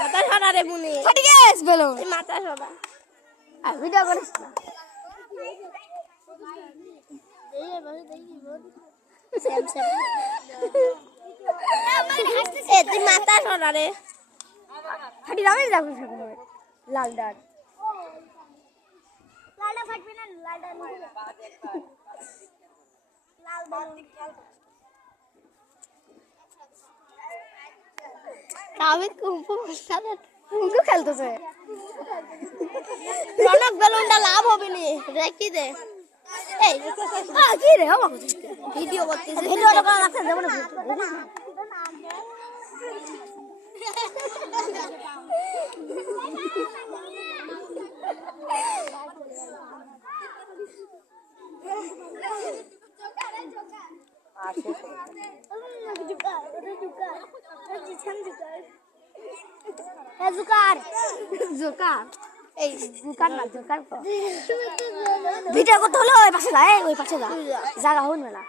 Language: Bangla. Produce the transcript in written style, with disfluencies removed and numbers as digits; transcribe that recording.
মাথা সরা রে বুনি ঠিক আছে বলো মাথা সরা আর ভিডিও করিস না তুই মাথা সরা রে ফাটি দামে যাবো লাল ডাল লালটা ফাটবে না লালটা লাল আমি কুম্পু সাথে কুম্পু খেলতেছে রনক বেলুনটা লাভ হবে নি রেখে দে এই কি রে ও ভিডিও করতেছিস ভিডিওটা করা রাখতে দেব না জুকার জোকার এই জোকার না জোকার ভিডিও করতে হলো ওই পাশে যা ওই পাশে যা জায়গা হন না